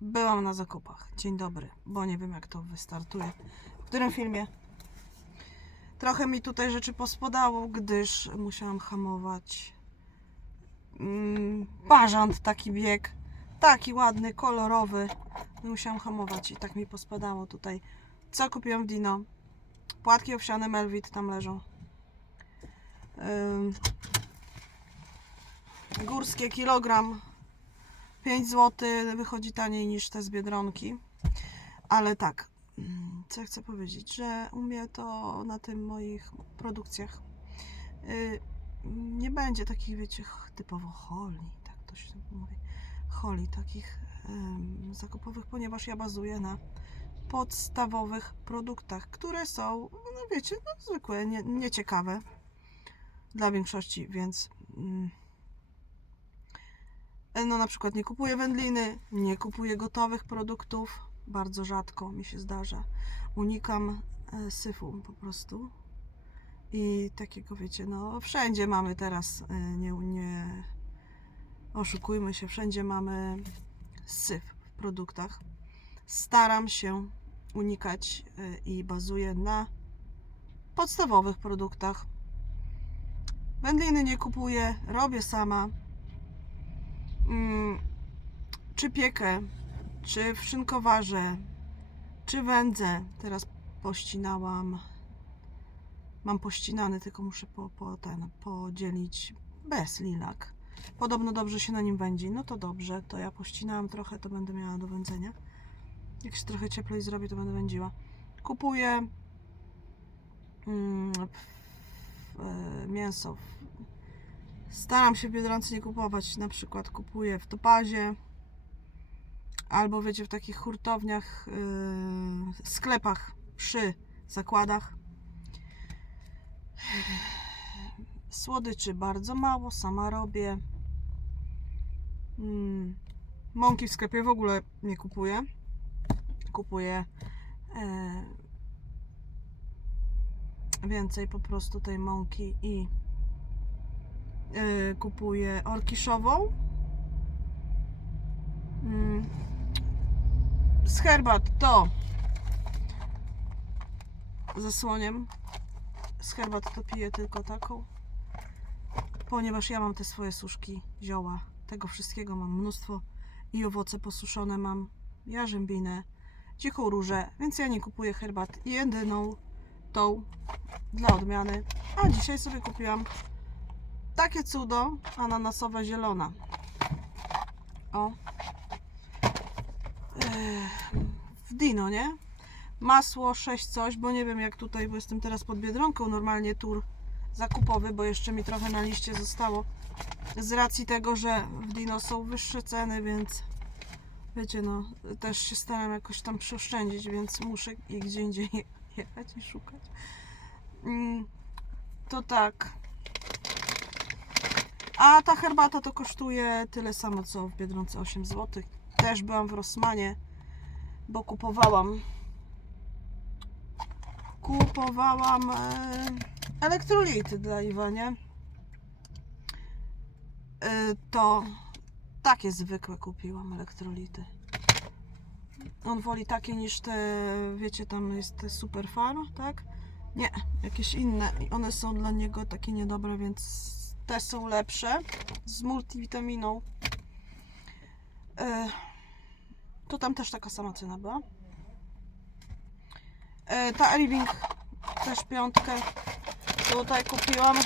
Byłam na zakupach. Dzień dobry, bo nie wiem jak to wystartuje. W którym filmie? Trochę mi tutaj rzeczy pospadało, gdyż musiałam hamować. Mm, taki bieg. Taki ładny, kolorowy. Musiałam hamować i tak mi pospadało tutaj. Co kupiłam w Dino? Płatki owsiane Melvit tam leżą. Górskie kilogram 5 zł wychodzi taniej niż te z Biedronki. Ale tak, mm, co chcę powiedzieć, że u mnie to na tym moich produkcjach y, nie będzie takich, wiecie, typowo holi, tak to się mówi, holi takich zakupowych, ponieważ ja bazuję na podstawowych produktach, które są, no wiecie, no zwykłe, nie, nieciekawe dla większości, więc no na przykład nie kupuję wędliny, nie kupuję gotowych produktów, bardzo rzadko mi się zdarza. Unikam e, syfu po prostu. I takiego wiecie, no wszędzie mamy teraz, e, nie, nie oszukujmy się, wszędzie mamy syf w produktach. Staram się unikać e, i bazuję na podstawowych produktach. Wędliny nie kupuję, robię sama. Mm, czy piekę, czy w szynkowarze, czy wędzę. Teraz pościnałam. Mam pościnany, tylko muszę po, po ten, podzielić bez lilak. Podobno dobrze się na nim wędzi. No to dobrze, to ja pościnałam trochę, to będę miała do wędzenia. Jak się trochę cieplej zrobi, to będę wędziła. Kupuję mm, mięso. Staram się w Biedronce nie kupować. Na przykład kupuję w Topazie albo wiecie w takich hurtowniach, yy, sklepach przy zakładach. Słodyczy bardzo mało, sama robię. Mm, Mąki w sklepie w ogóle nie kupuję. Kupuję e, więcej po prostu tej mąki i e, kupuję orkiszową. Mm, z herbat to ze słoniem. Z herbat to piję tylko taką, ponieważ ja mam te swoje suszki, zioła, tego wszystkiego mam mnóstwo i owoce posuszone mam, jarzębinę, dziką różę, więc ja nie kupuję herbat. Jedyną tą dla odmiany. A dzisiaj sobie kupiłam takie cudo ananasowe zielona. O. W Dino, nie? Masło 6 coś, bo nie wiem jak tutaj, bo jestem teraz pod Biedronką, normalnie tur zakupowy, bo jeszcze mi trochę na liście zostało. Z racji tego, że w Dino są wyższe ceny, więc wiecie, no, też się staram jakoś tam przeoszczędzić, więc muszę i gdzie indziej jechać i szukać. Mm, To tak. A ta herbata to kosztuje tyle samo co w Biedronce 8 zł. Też byłam w Rossmanie, bo kupowałam kupowałam e, elektrolity dla Iwa, nie? E, to takie zwykłe kupiłam elektrolity. On woli takie niż te, wiecie, tam jest te super farm, tak? Nie, jakieś inne. I one są dla niego takie niedobre, więc te są lepsze. Z multivitaminą. E, to tam też taka sama cena była. E, ta Living też piątkę tutaj kupiłam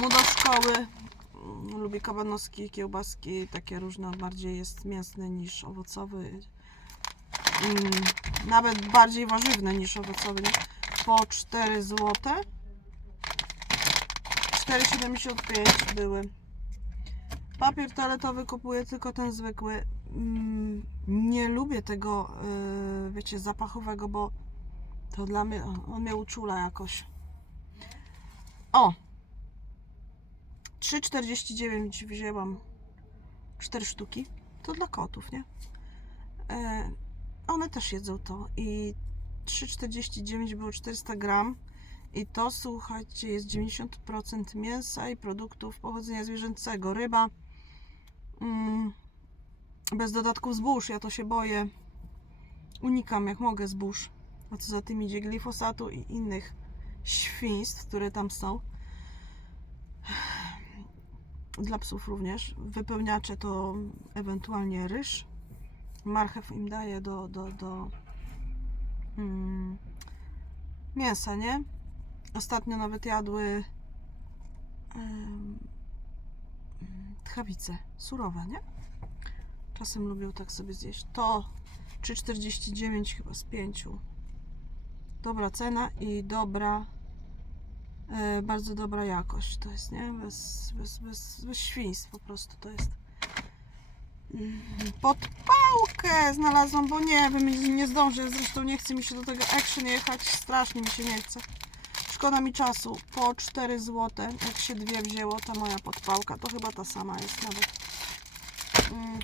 mu do szkoły. Mm, kiełbaski, takie różne. Bardziej jest mięsny niż owocowy. Mm, Nawet bardziej warzywny niż owocowy. Nie? Po 4 zł. 4,75 były. Papier toaletowy kupuję tylko ten zwykły. Mm, Nie lubię tego, yy, wiecie, zapachowego, bo to dla mnie, on mnie uczula jakoś. O! 3,49 wzięłam 4 sztuki. To dla kotów, nie? One też jedzą to i 3,49 było 400 gram I to słuchajcie, jest 90% mięsa i produktów pochodzenia zwierzęcego. Ryba. Mm, bez dodatków zbóż, ja to się boję. Unikam jak mogę zbóż. A co za tym idzie glifosatu i innych świństw, które tam są. Dla psów również. Wypełniacze to ewentualnie ryż. Marchew im daje do, do, do mm, mięsa, nie? Ostatnio nawet jadły em, tchawice surowe, nie? Czasem lubią tak sobie zjeść. To 3,49 chyba z 5. Dobra cena i dobra, e, bardzo dobra jakość to jest, nie? Bez, bez, bez, bez świństw po prostu to jest. Mm, Podpałkę znalazłam, bo nie wiem, nie- zdążę. Zresztą nie chce mi się do tego action jechać. Strasznie mi się nie chce. Szkoda mi czasu. Po 4 zł, jak się dwie wzięło, ta moja podpałka, to chyba ta sama jest nawet. Mm,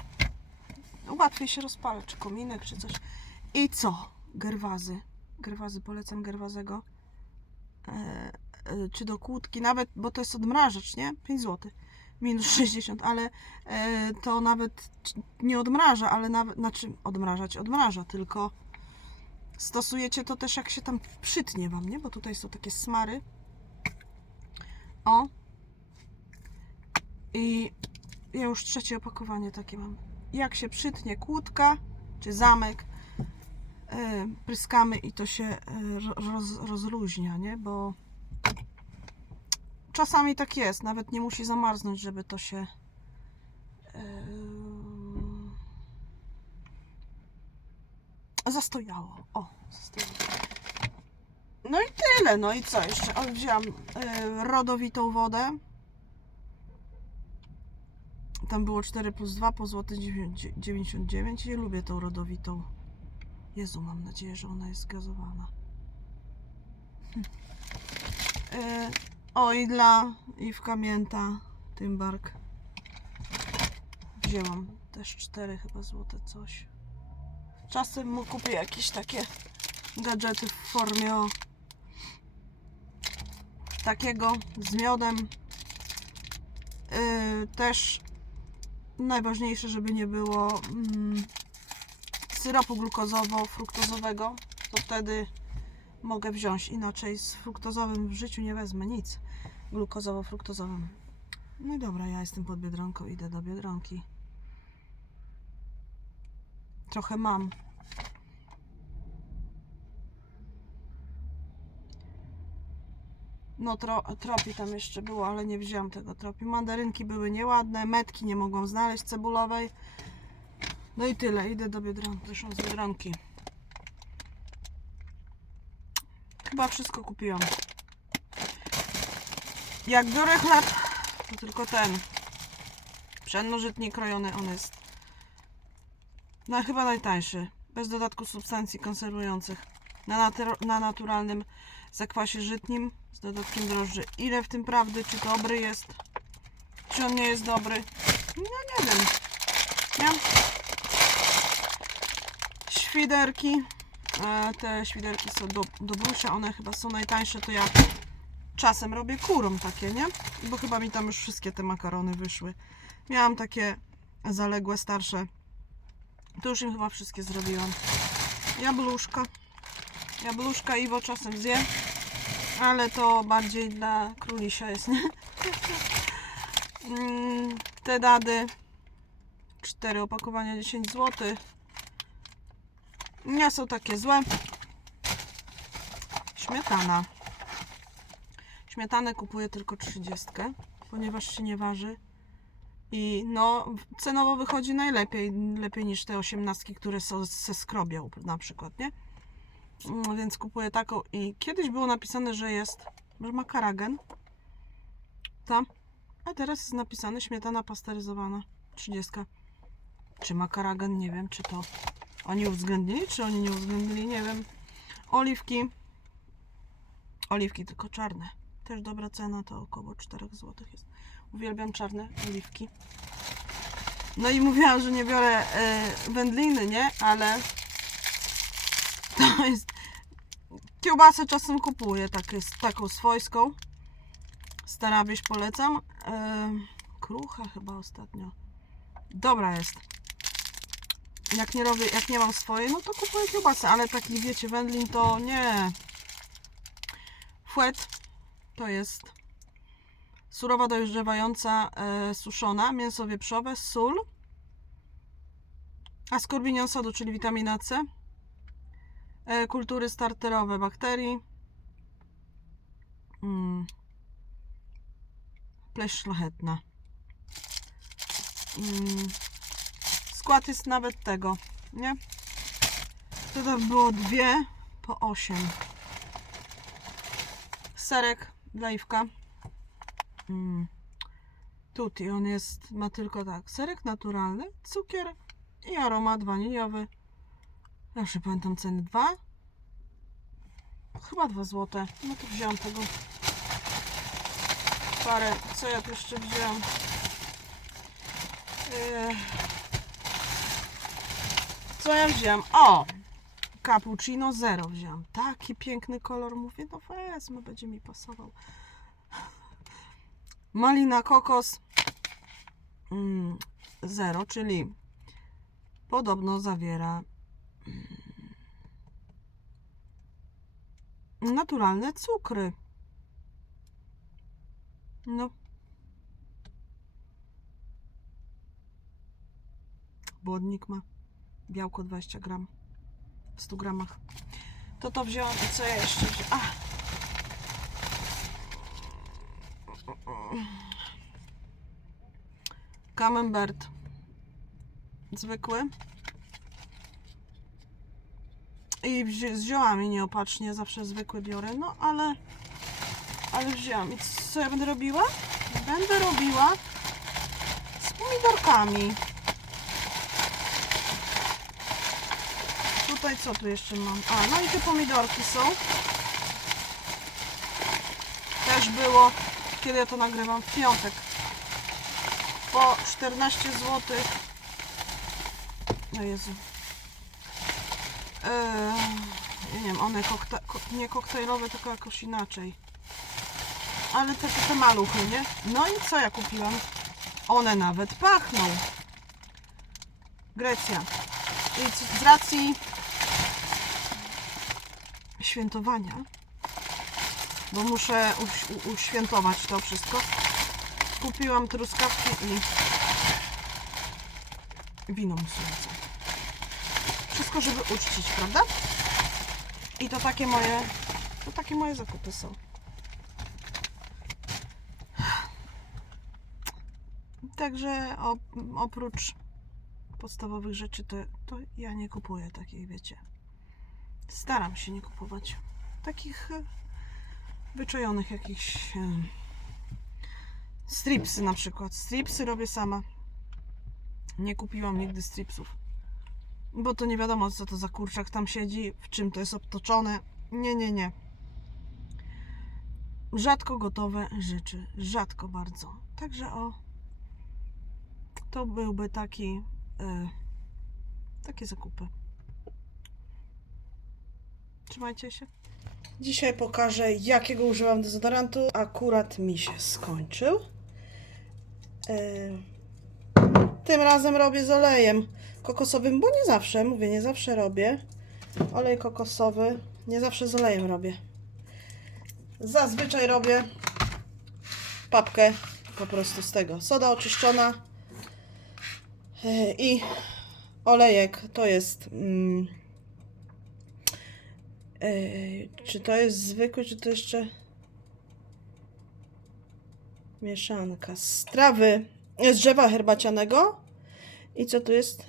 łatwiej się rozpala, czy kominek, czy coś. I co? Gerwazy. Gerwazy, polecam gerwazego. E, e, czy do kłódki, nawet, bo to jest odmrażacz, nie? 5 zł. Minus 60, ale e, to nawet nie odmraża, ale nawet, znaczy odmrażać odmraża, tylko stosujecie to też jak się tam przytnie wam, nie? Bo tutaj są takie smary. O. I ja już trzecie opakowanie takie mam. Jak się przytnie kłódka czy zamek, e, pryskamy i to się e, ro- roz, rozluźnia, nie? Bo czasami tak jest, nawet nie musi zamarznąć, żeby to się e, zastojało. O, zastojało. No i tyle, no i co jeszcze? O, wzięłam e, rodowitą wodę. Tam było 4 plus 2 po złoty 99. Ja lubię tą rodowitą. Jezu, mam nadzieję, że ona jest gazowana. Hm. E, o, i dla Iwka Mięta, Tymbark. Wzięłam też 4 chyba złote coś. Czasem mu kupię jakieś takie gadżety w formie o takiego z miodem. Yy, też najważniejsze, żeby nie było mm, syropu glukozowo-fruktozowego, to wtedy mogę wziąć. Inaczej z fruktozowym w życiu nie wezmę nic glukozowo-fruktozowym. No i dobra, ja jestem pod Biedronką, idę do Biedronki. Trochę mam. No tro, tropi tam jeszcze było, ale nie wziąłem tego tropi. Mandarynki były nieładne, metki nie mogłam znaleźć cebulowej. No i tyle, idę do Biedronki, zresztą z Biedronki. Chyba wszystko kupiłam. Jak biorę chleb, to tylko ten. Pszennożytni krojony, on jest no chyba najtańszy. Bez dodatku substancji konserwujących. Na, na naturalnym zakwasie żytnim z dodatkiem drożdży. Ile w tym prawdy? Czy dobry jest? Czy on nie jest dobry? No nie wiem. Nie? Świderki. E, te świderki są do, do brusia. One chyba są najtańsze. To ja czasem robię kurom takie, nie? Bo chyba mi tam już wszystkie te makarony wyszły. Miałam takie zaległe, starsze. To już im chyba wszystkie zrobiłam. Jabłuszka. Jabłuszka Iwo czasem zje. Ale to bardziej dla królisia jest, nie? Mm, Te dady. Cztery opakowania 10 zł. Nie są takie złe. Śmietana. Śmietanę kupuję tylko 30, ponieważ się nie waży. I no, cenowo wychodzi najlepiej, lepiej niż te osiemnastki, które są ze skrobią na przykład, nie? Mm, Więc kupuję taką i kiedyś było napisane, że jest, że ma karagen. Tam. A teraz jest napisane śmietana pasteryzowana. 30. Czy ma karagen? Nie wiem, czy to oni uwzględnili, czy oni nie uwzględnili, nie wiem. Oliwki. Oliwki tylko czarne. Też dobra cena, to około 4 zł jest. Uwielbiam czarne oliwki. No i mówiłam, że nie biorę e, wędliny, nie? Ale to jest Kiełbasę czasem kupuję, takie, taką swojską. Starabieś polecam. Ym, krucha chyba ostatnio. Dobra jest. Jak nie robię, jak nie mam swojej, no to kupuję kiełbasę, ale taki wiecie, wędlin to nie. Fłet to jest surowa dojrzewająca, e, suszona, mięso wieprzowe, sól, askorbinion sodu, czyli witamina C, e, kultury starterowe bakterii, mm, pleść szlachetna. Mm, skład jest nawet tego, nie? Tutaj było dwie po 8. Serek dla Iwka. Mm. Tutti, on jest, ma tylko tak, serek naturalny, cukier i aromat waniliowy. Nie pamiętam ceny. Dwa? Chyba dwa złote. No to wziąłem tego parę. Co ja tu jeszcze wziąłem? Eee, Co ja wziąłem? O! Cappuccino Zero wziąłem. Taki piękny kolor. Mówię, no wezmę, będzie mi pasował. Malina kokos mm, zero, czyli podobno zawiera mm, naturalne cukry. No. Błodnik ma białko 20 gram w 100 gramach. To to wziąłem i co ja jeszcze wziąłem? A. Camembert zwykły i z ziołami nieopatrznie zawsze zwykły biorę, no ale ale wziąłem i co ja będę robiła? Będę robiła z pomidorkami tutaj co tu jeszcze mam? A, no i te pomidorki są też było kiedy ja to nagrywam? W piątek po 14 zł. O Jezu. Ja nie wiem, one kokta ko nie koktajlowe, tylko jakoś inaczej. Ale te, te, maluchy, nie? No i co ja kupiłam? One nawet pachną. Grecja. I z racji świętowania, bo muszę uś uświętować to wszystko, kupiłam truskawki i wino musujące. Wszystko, żeby uczcić, prawda? I to takie moje, to takie moje zakupy są. Także op, oprócz podstawowych rzeczy, to, to ja nie kupuję takich, wiecie. Staram się nie kupować takich e, wyczajonych jakichś e, stripsy na przykład. Stripsy robię sama. Nie kupiłam nigdy stripsów. Bo to nie wiadomo co to za kurczak tam siedzi, w czym to jest obtoczone. Nie, nie, nie. Rzadko gotowe rzeczy. Rzadko bardzo. Także o. To byłby taki. e, takie zakupy. Trzymajcie się. Dzisiaj pokażę, jakiego używam dezodorantu. Akurat mi się skończył. E, Tym razem robię z olejem kokosowym, bo nie zawsze, mówię, nie zawsze robię. Olej kokosowy, nie zawsze z olejem robię. Zazwyczaj robię papkę po prostu z tego. Soda oczyszczona e, i olejek to jest. Mm, e, czy to jest zwykły, czy to jeszcze mieszanka z trawy, z drzewa herbacianego. I co tu jest?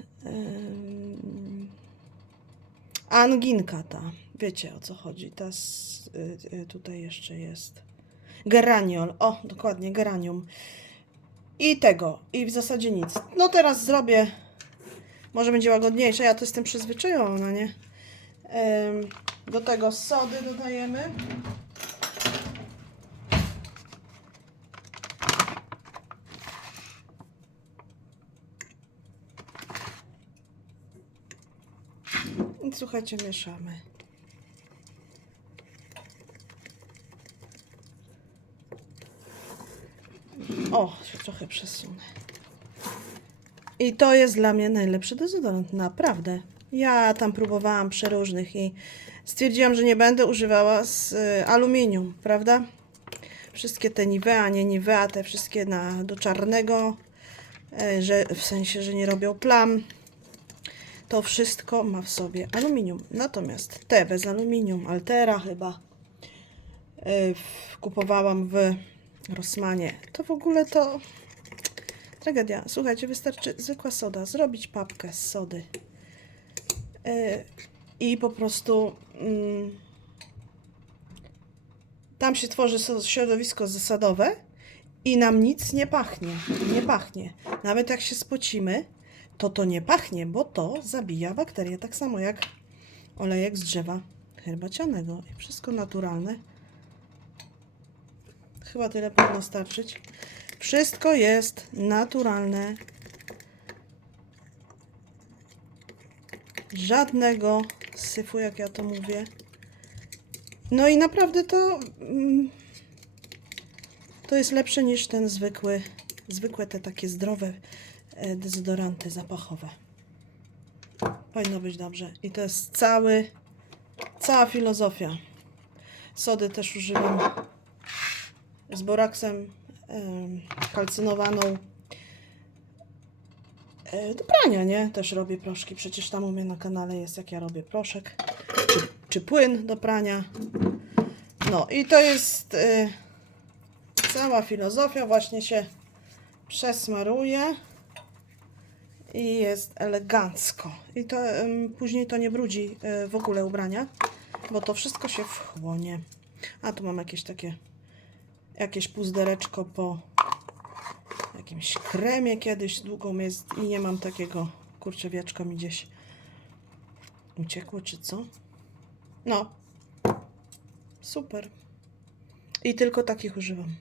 Anginka ta. Wiecie o co chodzi. Ta z, y, tutaj jeszcze jest. Geraniol. O, dokładnie, geranium. I tego. I w zasadzie nic. No teraz zrobię. Może będzie łagodniejsze. Ja to jestem przyzwyczajona, nie? Do tego sody dodajemy. I słuchajcie, mieszamy. O, się trochę przesunę. I to jest dla mnie najlepszy dezodorant, naprawdę. Ja tam próbowałam przeróżnych i stwierdziłam, że nie będę używała z y, aluminium, prawda? Wszystkie te Nivea, nie Nivea, te wszystkie na, do czarnego, y, że, w sensie, że nie robią plam. To wszystko ma w sobie aluminium. Natomiast te bez aluminium, Altera chyba, y, kupowałam w Rossmanie. To w ogóle to tragedia. Słuchajcie, wystarczy zwykła soda, zrobić papkę z sody. Y, I po prostu mm, tam się tworzy środowisko zasadowe i nam nic nie pachnie. Nie pachnie. Nawet jak się spocimy, to to nie pachnie, bo to zabija bakterie. Tak samo jak olejek z drzewa herbacianego. I wszystko naturalne. Chyba tyle powinno starczyć. Wszystko jest naturalne. Żadnego syfu, jak ja to mówię. No i naprawdę to mm, to jest lepsze niż ten zwykły, zwykłe te takie zdrowe e, dezodoranty zapachowe. Powinno być dobrze. I to jest cały, cała filozofia. Sody też używam z boraksem em, kalcynowaną. E, Do prania, nie? Też robię proszki. Przecież tam u mnie na kanale jest, jak ja robię proszek. Czy, czy płyn do prania. No i to jest e, cała filozofia. Właśnie się przesmaruje i jest elegancko. I to em, później to nie brudzi e, w ogóle ubrania, bo to wszystko się wchłonie. A tu mam jakieś takie jakieś puzdereczko po jakimś kremie kiedyś długą jest i nie mam takiego kurczę wieczko mi gdzieś uciekło czy co? No. Super. I tylko takich używam.